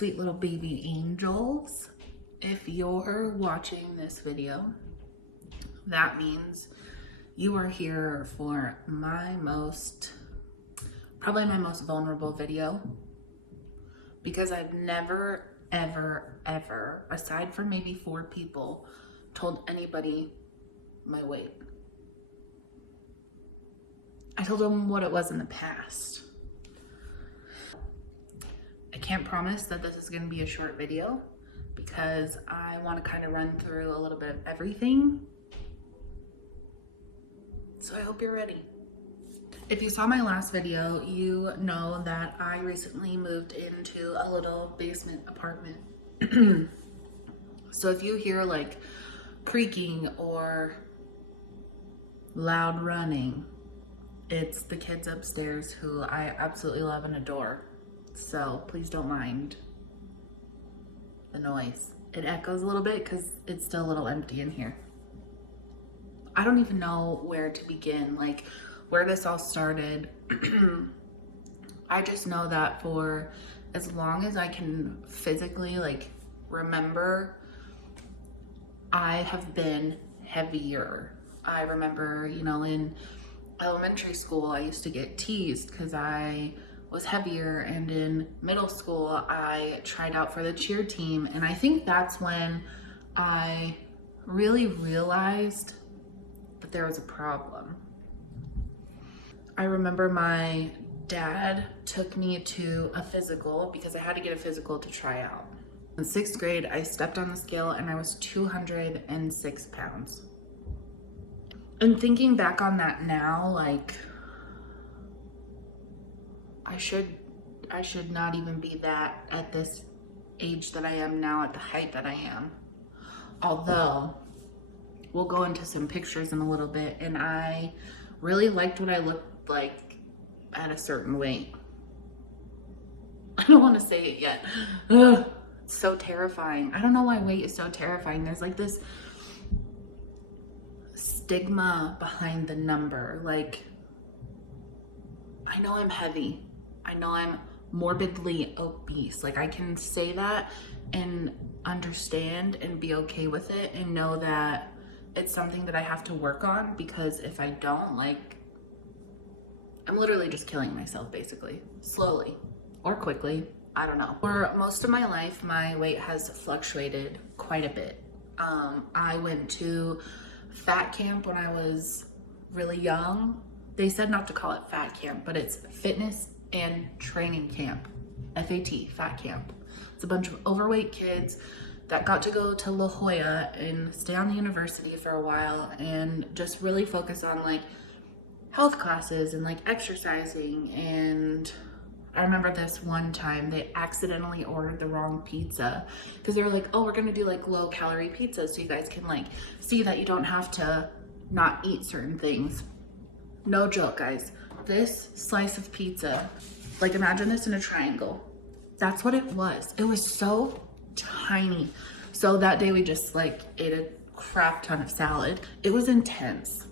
sweet little baby angels. If you're watching this video, that means you are here for probably my most vulnerable video, because I've never, ever, aside from maybe 4 people, told anybody my weight. I told them what it was in the past. I can't promise that this is going to be a short video because I want to kind of run through a little bit of everything. So I hope you're ready. If you saw my last video, you know that I recently moved into a little basement apartment. So if you hear like creaking or loud running, it's the kids upstairs who I absolutely love and adore. So please don't mind the noise. It echoes a little bit because it's still a little empty in here. I don't even know where to begin, like where this all started. I just know that for as long as I can physically like remember, I have been heavier. I remember, in elementary school, I used to get teased because I was heavier, and in middle school, I tried out for the cheer team, and I think that's when I really realized that there was a problem. I remember my dad took me to a physical because I had to get a physical to try out. In 6th grade, I stepped on the scale and I was 206 pounds. And thinking back on that now, like, I should not even be that at this age that I am now, at the height that I am. Although, we'll go into some pictures in a little bit, and I really liked what I looked like at a certain weight. I don't want to say it yet. Ugh, it's so terrifying. I don't know why weight is so terrifying. There's like this stigma behind the number. Like, I know I'm heavy. I know I'm morbidly obese. Like, I can say that and understand and be okay with it and know that it's something that I have to work on, because if I don't, like, I'm literally just killing myself, basically. Slowly or quickly, I don't know. For most of my life, my weight has fluctuated quite a bit. I went to fat camp when I was really young. They said not to call it fat camp, but it's fitness and training camp. FAT, fat camp. It's a bunch of overweight kids that got to go to La Jolla and stay on the university for a while and just really focus on like health classes and like exercising. And I remember this one time they accidentally ordered the wrong pizza because they were like, oh, we're gonna do like low calorie pizza so you guys can like see that you don't have to not eat certain things. No joke, guys. This slice of pizza, like imagine this in a triangle. That's what it was. It was so tiny. So that day we just like ate a crap ton of salad. It was intense.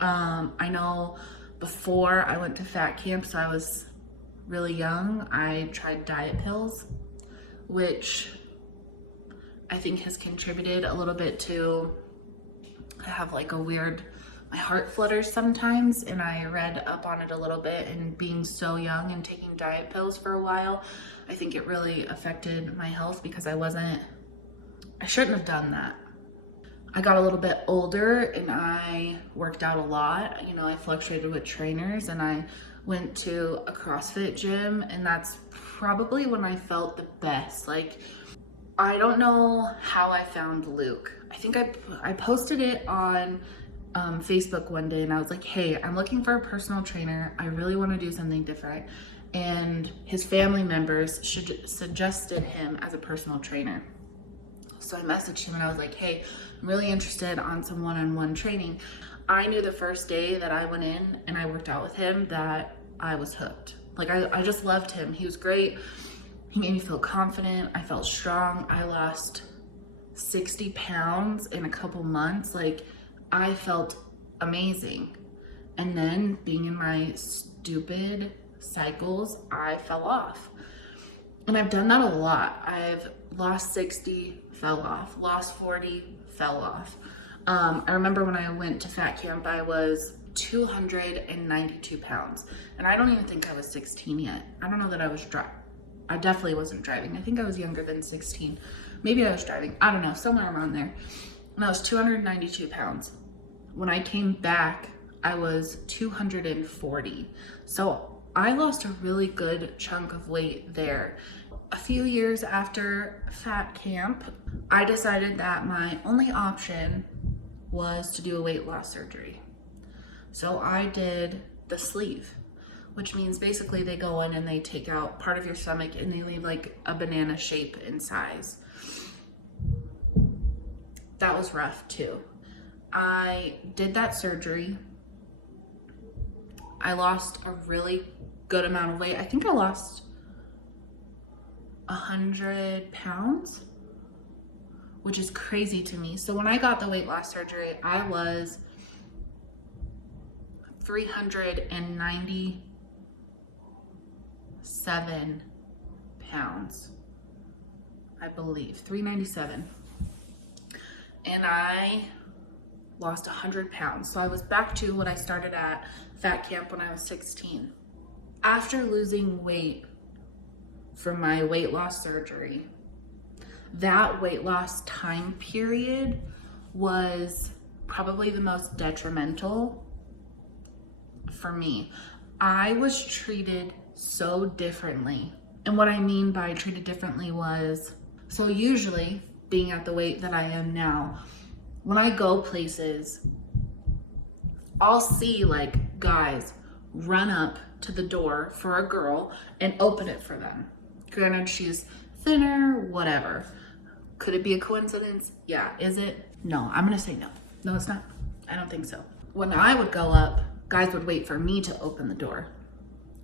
I know before I went to fat camp, so I was really young, I tried diet pills, which I think has contributed a little bit to, I have like a weird, my heart flutters sometimes, and I read up on it a little bit, and being so young and taking diet pills for a while, I think it really affected my health because I shouldn't have done that. I got a little bit older and I worked out a lot. I fluctuated with trainers and I went to a CrossFit gym, and that's probably when I felt the best. Like, I don't know how I found Luke. I think I posted it on Facebook one day, and I was like, hey, I'm looking for a personal trainer. I really want to do something different. And his family members suggested him as a personal trainer. So I messaged him and I was like, hey, I'm really interested on some one-on-one training. I knew the first day that I went in and I worked out with him that I was hooked. Like, I just loved him. He was great. He made me feel confident. I felt strong. I lost 60 pounds in a couple months. Like, I felt amazing. And then being in my stupid cycles, I fell off. And I've done that a lot. I've lost 60, fell off, lost 40, fell off. I remember when I went to fat camp, I was 292 pounds. And I don't even think I was 16 yet. I don't know that I was driving. I definitely wasn't driving. I think I was younger than 16. Maybe I was driving. I don't know, somewhere around there. And I was 292 pounds. When I came back, I was 240. So I lost a really good chunk of weight there. A few years after fat camp, I decided that my only option was to do a weight loss surgery. So I did the sleeve, which means basically they go in and they take out part of your stomach and they leave like a banana shape in size. That was rough too. I did that surgery. I lost a really good amount of weight. I think I lost 100 pounds, which is crazy to me. So when I got the weight loss surgery, I was 397 pounds, I believe, 397. And I lost 100 pounds. So I was back to what I started at fat camp when I was 16. After losing weight from my weight loss surgery, that weight loss time period was probably the most detrimental for me. I was treated so differently. And what I mean by treated differently was, so usually being at the weight that I am now, when I go places, I'll see like guys run up to the door for a girl and open it for them. Granted, she's thinner, whatever. Could it be a coincidence? Yeah. Is it? No, I'm gonna say no. No, it's not. I don't think so. When I would go up, guys would wait for me to open the door.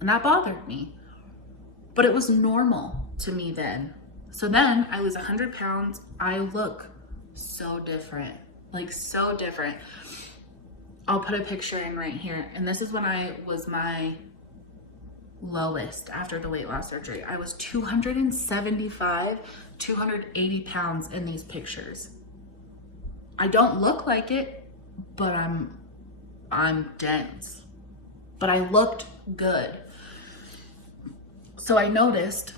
And that bothered me. But it was normal to me then. So then I lose 100 pounds. I look so different, like so different. I'll put a picture in right here. And this is when I was my lowest after the weight loss surgery. I was 275, 280 pounds in these pictures. I don't look like it, but I'm dense. But I looked good. So I noticed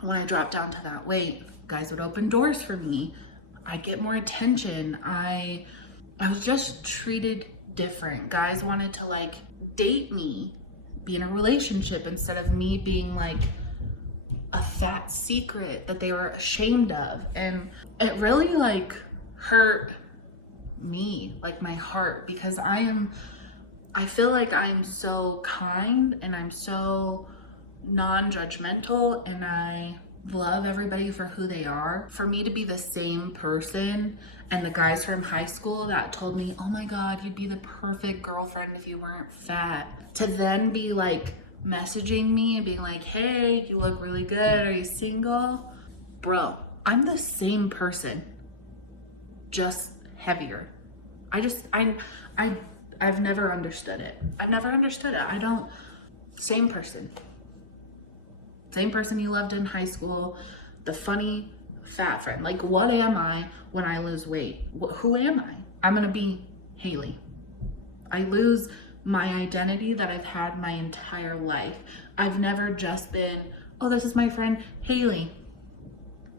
when I dropped down to that weight, guys would open doors for me. I'd get more attention. I was just treated different. Guys wanted to like date me, be in a relationship, instead of me being like a fat secret that they were ashamed of. And it really like hurt me, like my heart, because I feel like I'm so kind and I'm so non-judgmental and I love everybody for who they are. For me to be the same person, and the guys from high school that told me, oh my God, you'd be the perfect girlfriend if you weren't fat, to then be like messaging me and being like, hey, you look really good, are you single? Bro, I'm the same person, just heavier. I've never understood it. I've never understood it. Same person. Same person you loved in high school, the funny fat friend. Like, what am I when I lose weight? Who am I? I'm gonna be Haley. I lose my identity that I've had my entire life. I've never just been, oh, this is my friend Haley.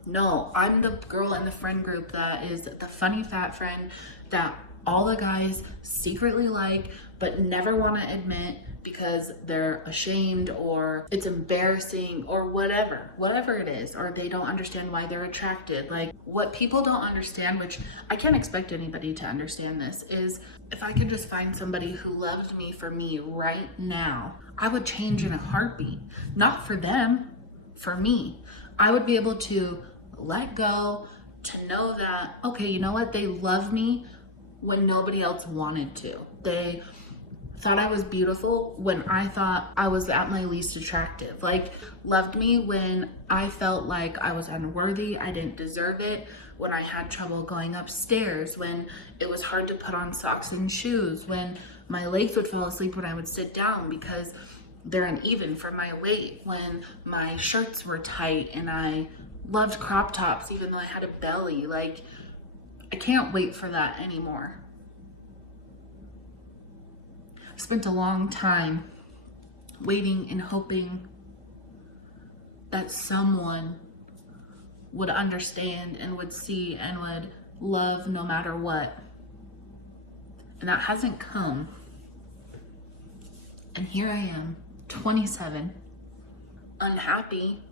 No, I'm the girl in the friend group that is the funny fat friend that all the guys secretly like, but never want to admit because they're ashamed or it's embarrassing or whatever it is, or they don't understand why they're attracted. Like, what people don't understand, which I can't expect anybody to understand this, is if I could just find somebody who loved me for me right now, I would change in a heartbeat. Not for them, for me. I would be able to let go, to know that, okay, you know what? They love me when nobody else wanted to. They thought I was beautiful when I thought I was at my least attractive. Like, loved me when I felt like I was unworthy, I didn't deserve it, when I had trouble going upstairs, when it was hard to put on socks and shoes, when my legs would fall asleep when I would sit down because they're uneven for my weight, when my shirts were tight and I loved crop tops even though I had a belly. Like, I can't wait for that anymore. I spent a long time waiting and hoping that someone would understand and would see and would love no matter what. And that hasn't come. And here I am, 27, unhappy,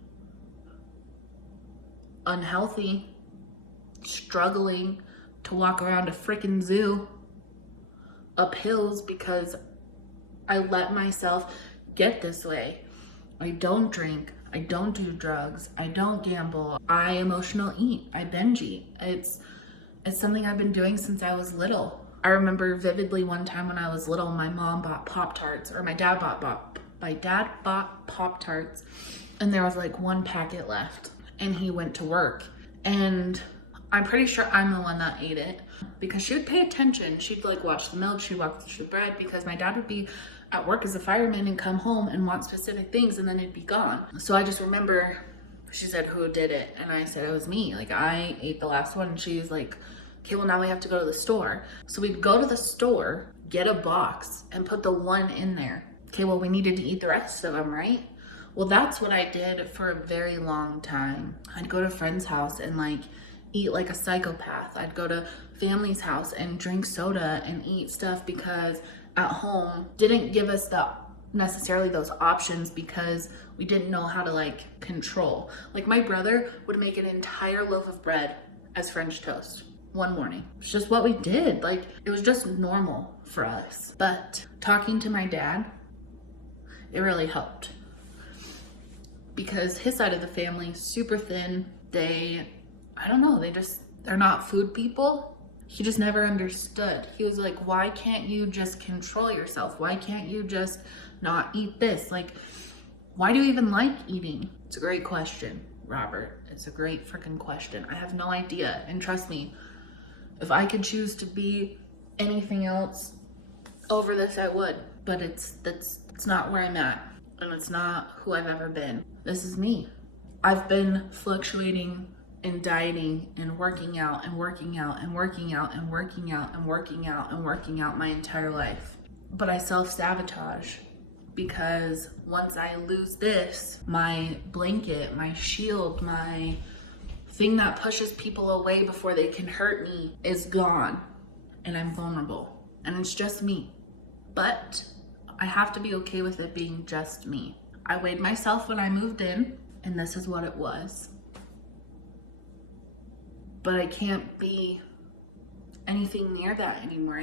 unhealthy, struggling to walk around a freaking zoo up hills because I let myself get this way. I don't drink, I don't do drugs, I don't gamble, I emotional eat, I binge eat. It's something I've been doing since I was little. I remember vividly one time when I was little, my mom bought Pop-Tarts, or my dad bought Pop-Tarts, and there was like one packet left, and he went to work. And I'm pretty sure I'm the one that ate it, because she would pay attention. She'd like watch the milk, she'd watch the bread, because my dad would be at work as a fireman and come home and want specific things, and then it'd be gone. So I just remember she said, "Who did it?" And I said, "It was me. Like, I ate the last one." And she's like, "Okay, well now we have to go to the store." So we'd go to the store, get a box, and put the one in there. Okay, well we needed to eat the rest of them, right? Well, that's what I did for a very long time. I'd go to a friend's house and like eat like a psychopath. I'd go to family's house and drink soda and eat stuff because at home didn't give us necessarily those options, because we didn't know how to like control. Like, my brother would make an entire loaf of bread as French toast one morning. It's just what we did. Like, it was just normal for us. But talking to my dad, it really helped, because his side of the family is super thin. I don't know, they're not food people. He just never understood. He was like, "Why can't you just control yourself? Why can't you just not eat this? Like, why do you even like eating?" It's a great question, Robert. It's a great freaking question. I have no idea. And trust me, if I could choose to be anything else over this, I would. But it's not where I'm at, and it's not who I've ever been. This is me. I've been fluctuating and dieting and working out and working out and working out and working out and working out and working out my entire life. But I self-sabotage, because once I lose this, my blanket, my shield, my thing that pushes people away before they can hurt me is gone, and I'm vulnerable, and it's just me. But I have to be okay with it being just me. I weighed myself when I moved in, and this is what it was. But I can't be anything near that anymore.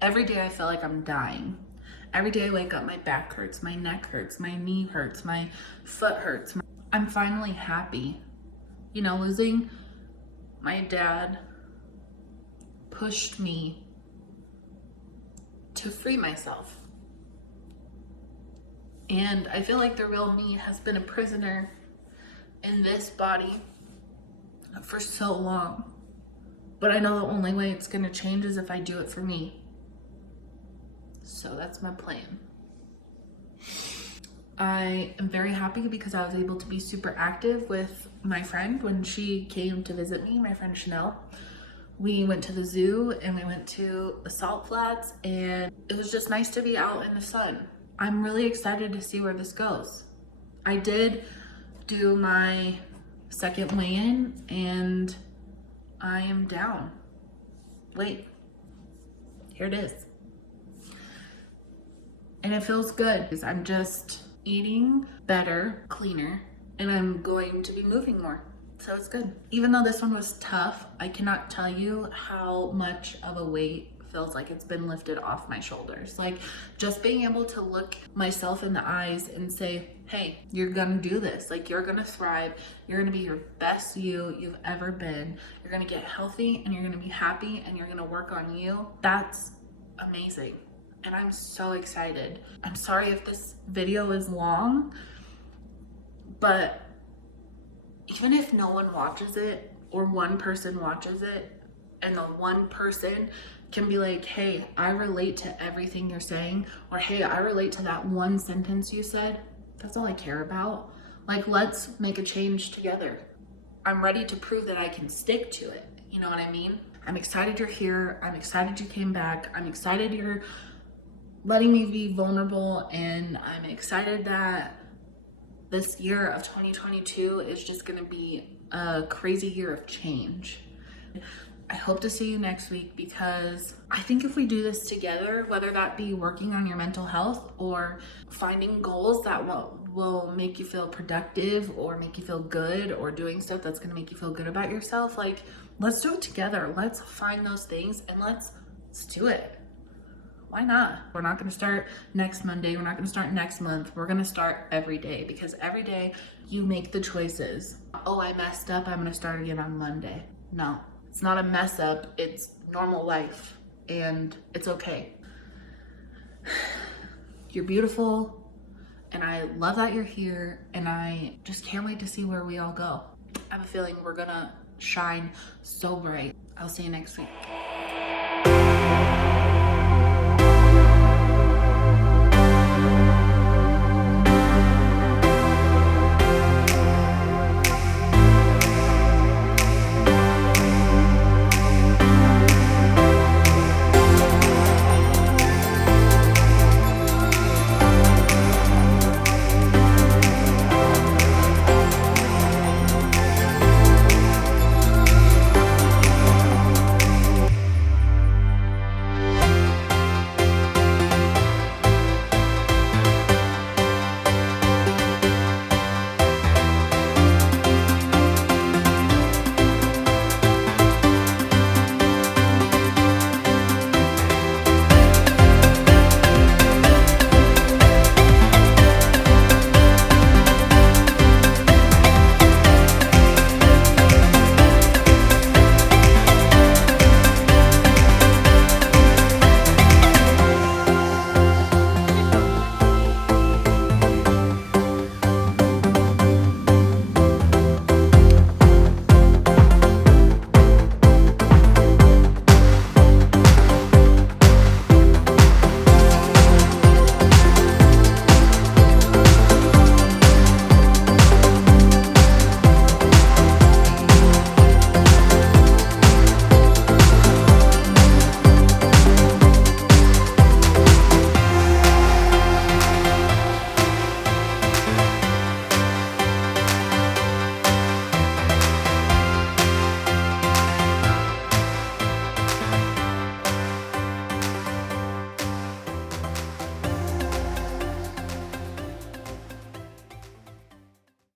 Every day I feel like I'm dying. Every day I wake up, my back hurts, my neck hurts, my knee hurts, my foot hurts. I'm finally happy. You know, losing my dad pushed me to free myself. And I feel like the real me has been a prisoner in this body for so long. But I know the only way it's gonna change is if I do it for me. So that's my plan. I am very happy because I was able to be super active with my friend when she came to visit me, my friend Chanel. We went to the zoo and we went to the salt flats, and it was just nice to be out in the sun. I'm really excited to see where this goes. I did do my second weigh-in and I am down. Wait, here it is. And it feels good. I'm just eating better, cleaner, and I'm going to be moving more. So it's good. Even though this one was tough, I cannot tell you how much of a weight feels like it's been lifted off my shoulders. Like, just being able to look myself in the eyes and say, hey, you're gonna do this. Like, you're gonna thrive. You're gonna be your best you've ever been. You're gonna get healthy and you're gonna be happy and you're gonna work on you. That's amazing. And I'm so excited. I'm sorry if this video is long, but even if no one watches it or one person watches it and the one person can be like, hey, I relate to everything you're saying, or hey, I relate to that one sentence you said. That's all I care about. Like, let's make a change together. I'm ready to prove that I can stick to it. You know what I mean? I'm excited you're here. I'm excited you came back. I'm excited you're letting me be vulnerable. And I'm excited that this year of 2022 is just gonna be a crazy year of change. I hope to see you next week, because I think if we do this together, whether that be working on your mental health or finding goals that will make you feel productive or make you feel good, or doing stuff that's gonna make you feel good about yourself, like, let's do it together. Let's find those things and let's do it. Why not? We're not gonna start next Monday. We're not gonna start next month. We're gonna start every day, because every day you make the choices. Oh, I messed up, I'm gonna start again on Monday. No, it's not a mess up. It's normal life, and it's okay. You're beautiful, and I love that you're here, and I just can't wait to see where we all go. I have a feeling we're gonna shine so bright. I'll see you next week.